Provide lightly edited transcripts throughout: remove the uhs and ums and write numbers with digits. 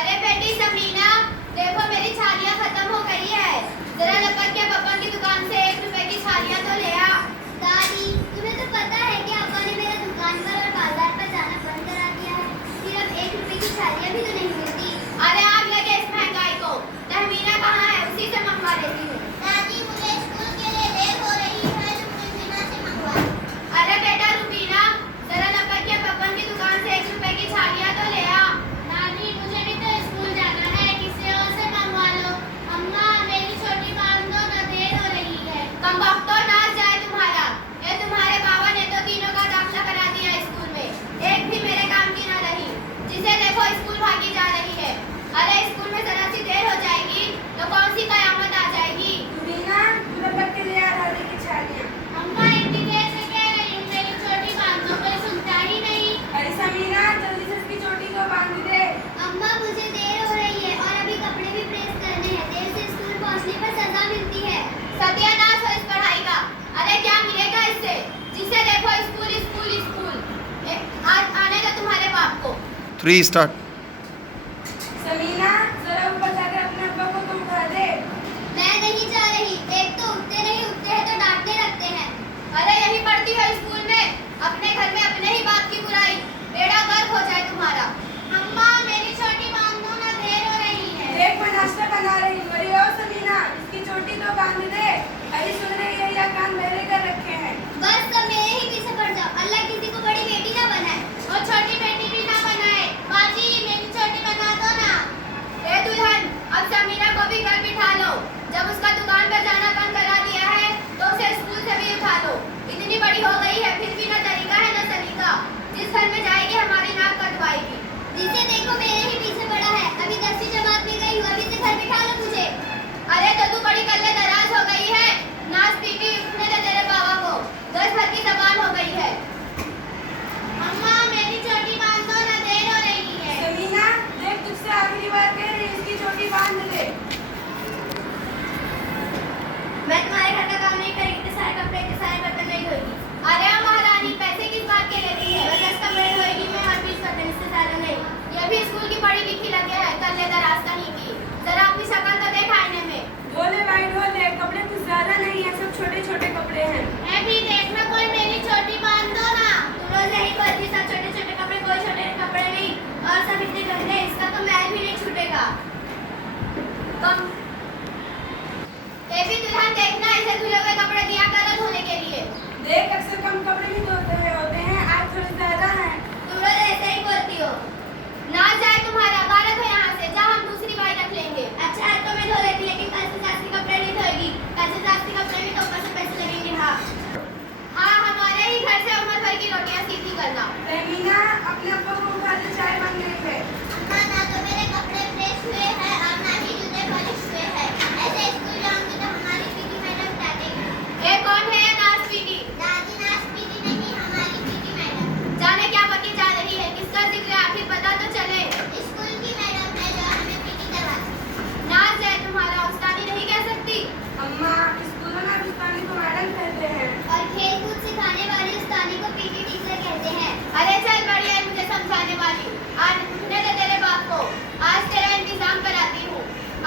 अरे बेटी समीना, देखो मेरी छालियाँ खत्म हो गई है। जरा लपक के पापा की दुकान से 1 रुपए की छालियाँ तो ले आ। दादी, तुम्हें तो पता है कि अब्बा ने मेरा दुकान पर और बाजार पर जाना बंद करा दिया है। फिर अब 1 रुपए की छालियाँ भी तो नहीं मिलती। अरे आग लगे इस महंगाई को। तहमीना कहाँ है? उसी से मंगवा लेती हूँ। दादी, मुझे स्कूल के लिए देर हो रही है, तुम बिना से मंगवा लो। अरे बेटा रुबीना, जरा लपक के पापा की दुकान से 1 रुपए की छालियाँ तो ले आ। दादी, मुझे भी तो स्कूल जाना है, किसी और से मंगवा लो। अम्मा, मेरी छोटी बांध दो ना, देर हो रही है। कम वक्त तो नाच जाए तुम्हारा। ये तुम्हारे बाबा ने तो तीनों का दाखिला करा दिया स्कूल में, एक भी मेरे काम की ना रही। जिसे देखो स्कूल भागी जा रही है। अरे स्कूल में जरा सी देर हो जाएगी तो कौन सी कयामत आ जाएगी। रुबीना, लपक के ले आ दादी की छालियाँ। अम्मा, इतनी देर से कह रही हूँ, मेरी छोटी बांध दो, कोई सुनता ही नहीं। अरे समीना, जल्दी से इसकी चोटी को बांध दे। अम्मा, मुझे देर हो रही है और अभी कपड़े भी प्रेस करने हैं। देर से स्कूल पहुँचने पर सजा मिलती है। सत्यानाश हो इस पढ़ाई का। अरे क्या मिलेगा इससे? जिसे देखो स्कूल स्कूल स्कूल। आज आने का तुम्हारे बाप को। 3 स्टार्ट। समीना, जरा ऊपर जाकर अपने अब्बा को तो उठा दे। मैं नहीं जा रही। एक तो उठते नहीं, उठते हैं तो डांटने लगते हैं। अरे यही पढ़ती है स्कूल में, अपने घर में अपने ही बात की बुराई। बेड़ा गर्क हो जाए तुम्हारा। अम्मा, मेरी छोटी बांध दो ना, देर हो रही है। देख मैं नाश्ता बना रही हूँ। अरे ओ समीना, इसकी चोटी तो बांध दे। अरे सुन रही है, या कान बहरे कर रखे हैं। बस सब मेरे ही पीछे पड़ जाओ। अल्लाह किसी को बड़ी बेटी ना बनाए और छोटी बेटी भी ना बनाए। बाजी, मेरी छोटी बना दो ना। ए दुल्हन, अब समीना को भी घर बिठा लो। जब उसका दुकान पर जाना बंद करा दिया है तो उसे स्कूल से भी उठा लो। इतनी बड़ी हो गई है फिर भी ना तरीका है ना सलीका। जिस घर में जाएगी हमारी नाक कटवाएगी। जिसे देखो मेरे ही पीछे पड़ा है। अभी 10वीं जमात में गई हूँ, अभी से घर बिठा लो मुझे। अरे तो तू बड़ी कल्ले दराज हो गई है। नाच पीटी उठने दे तेरे बाबा को। 10 भर की जबान हो गई है। अम्मा, मेरी छोटी बांध दो ना, देर हो रही है। समीना, देख तुझसे आखिरी बार कह रही हूँ, इसकी चोटी बांध दे। मैं तुम्हारे घर का काम नहीं करेगी, इतने सारे कपड़े, इतने सारे बर्तन नहीं धोएगी। अरे महारानी, पैसे किस बात के लेती है? बस 10 कपड़े धोएगी मैं और 20 बर्तन, इससे ज्यादा नहीं। ये भी स्कूल की पढ़ी लिखी लगे है, कल्ले दराज नहीं की। जरा अपनी शक्ल तो देख आईने में। ढोले भाई ढोले, कपड़े कुछ ज्यादा नहीं है, सब छोटे छोटे कपड़े हैं। मैं भी देखना, कोई मेरी छोटी बांध दो ना। तुम रोज यही बोलती, सब छोटे छोटे कपड़े, कोई छोटे कपड़े नहीं और सब इतने गंदे। इसका तो मैल भी नहीं छूटेगा। कम ये भी दुल्हन देखना, इसे धुले हुए कपड़े दिया करो धोने के लिए। देख अक्सर कम कपड़े भी धोते हैं, आज थोड़े ज्यादा हैं। तुम रोज ऐसे ही बोलती हो। ना जाए तुम्हारा, भारत हो यहाँ से। जा, हम दूसरी बाई रख लेंगे। अच्छा है तो मैं धो लेती, लेकिन कल से सास के कपड़े नहीं धोएगी। कल से सास के कपड़े भी तो ऊपर से पैसे लगेंगे। हाँ हाँ, हमारे ही घर से उम्र भर की रोटियां सीधी करना। समीना, अपने अब्बा को उठा दे, चाय बन गई है। अम्मा, ना तो मेरे कपड़े प्रेस हुए हैं और ना ही जूते पॉलिश हुए हैं। ऐसे स्कूल जाऊंगी तो हमारी पीटी मैडम डांटेगी। ये कौन है ये नाच पीटी? दादी, नाच पीटी नहीं, हमारी पीटी मैडम। जाने क्या बकी जा रही है, किसका जिक्र है, आखिर पता तो चले। स्कूल की मैडम है जो हमें पीटी करवाती। नाच है तुम्हारा, उस्तादी नहीं कह सकती। अम्मा, स्कूलों में उस्तादी को मैडम कहते हैं। और खेल कूद सिखाने वाली उस्तादी को पीटी टीचर कहते हैं। अरे चल बढ़िया है मुझे समझाने वाली। आज उठने दे तेरे बाप को, आज तेरा इंतजाम कराती हूँ।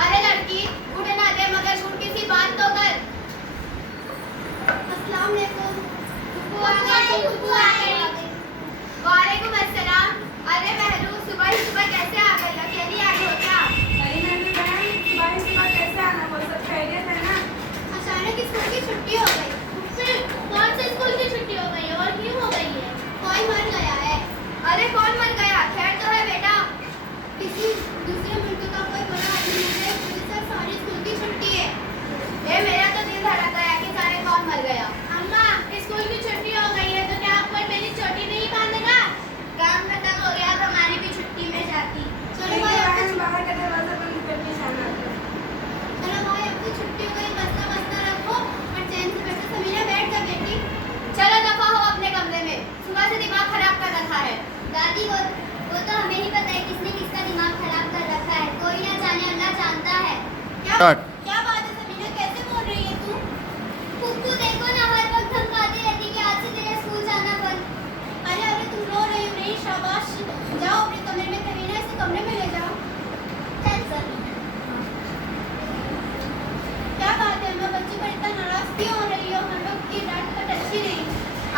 अरे लड़की, उठ ना दे मगर छोटी सी बात तो कर। अस्सलाम वालेकुम। फुप्पू आ गई। वालेकुम अस्सलाम। अरे महरू, सुबह ही सुबह कैसे आ गई? अकेली आई हो क्या? अरे मेरी बहन, सुबह ही सुबह कैसे आना, वो सब खैरियत है ना? अचानक स्कूल की छुट्टी हो गई। कौन से स्कूल की छुट्टी हो गई है और क्यों हो गई है? कोई मर गया है। अरे कौन मर गया? खैर तो है बेटा। किसी दूसरे मुल्क का कोई बड़ा आदमी मर गया, इसलिए सर सारी स्कूल की छुट्टी है। ये मेरा तो दिल धड़क गया कि जाने कौन मर गया। अम्मा, स्कूल की छुट्टी हो गई है तो क्या आप कोई मेरी छोटी नहीं बांधेगा? काम खत्म हो गया तो हमारी भी छुट्टी में जाती। चलो भाई, अब बहन, बाहर का दरवाजा बंद करके जाना। चलो भाई, अब तो छुट्टी हो गई, बस्ता बस्ता रखो और चैन से बैठो। समीना, बैठ जा बेटी। चलो दफा हो अपने कमरे में, सुबह से दिमाग खराब कर रखा है। दादी, वो तो हमें ही पता है किसने किसका दिमाग खराब कर रखा है। कोई ना जाने, अल्लाह जानता है। स्टार्ट। क्या बात है समीना, कैसे बोल रही है तू? फुप्पू देखो ना, हर वक्त धमकाती रहती कि आज से तेरा स्कूल जाना बंद। अरे अरे, तुम रो रही हो? नहीं, शाबाश, जाओ अपने कमरे में। समीना, इसे कमरे में ले जाओ।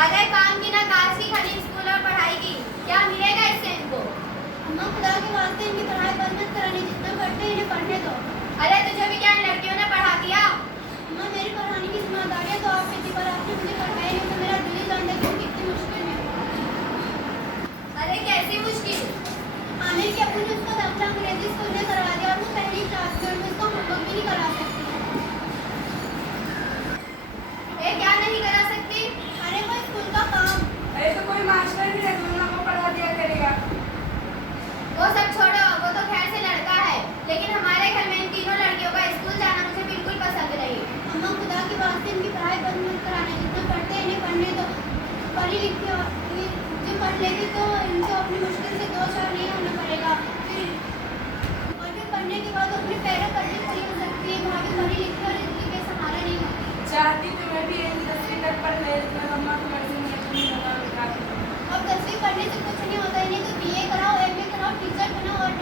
अरे काम की ना काज की, खाली स्कूल और पढ़ाई की, क्या मिलेगा इससे इनको? अम्मा खुदा के वास्ते इनकी पढ़ाई बंद मत करानी, जितना पढ़ते हैं इन्हें पढ़ने दो। अरे तुझे भी क्या इन लड़कियों ने पढ़ा दिया? अम्मा मेरी पढ़ाने की जिम्मेदारी तो आप पे थी, पर आपने मुझे पढ़ाया नहीं तो मेरा दिल ही जानता कि कितनी मुश्किल में हूँ। अरे कैसी मुश्किल? आमिर की अपनी ने उसका दाखिला अंग्रेजी स्कूल में करवा दिया और वो पहली क्लास में, और मैं उसका होमवर्क भी नहीं करा सकती। ये क्या नहीं करा सकती? अरे वो स्कूल का काम। अरे तो कोई मास्टर भी है जो उन लोगों को पढ़ा दिया करेगा। वो सब छोड़ो, वो तो खैर से लड़का है, लेकिन हमारे घर में इन तीनों लड़कियों का स्कूल जाना मुझे बिल्कुल पसंद नहीं। अम्मा खुदा के वास्ते इनकी पढ़ाई बंद मत कराना, जितना पढ़ते हैं इन्हें पढ़ने दो। पढ़ी लिखी जो पढ़ लेगी तो इनको अपनी मुश्किल से दो चार नहीं होना पड़ेगा। और फिर पढ़ने के बाद अपने पैरों पर भी खड़ी हो सकती है। भाभी पढ़ी लिखी और इतनी बेसहारा नहीं होती। चाहती तो मैं भी एक 10वीं तक पढ़ ले, लेकिन अम्मा की मर्जी नहीं है, तुम होगा बेटा। अब 10वीं पढ़ने से कुछ नहीं होता, इन्हें तो BA कराओ, MA कराओ, टीचर बनाओ और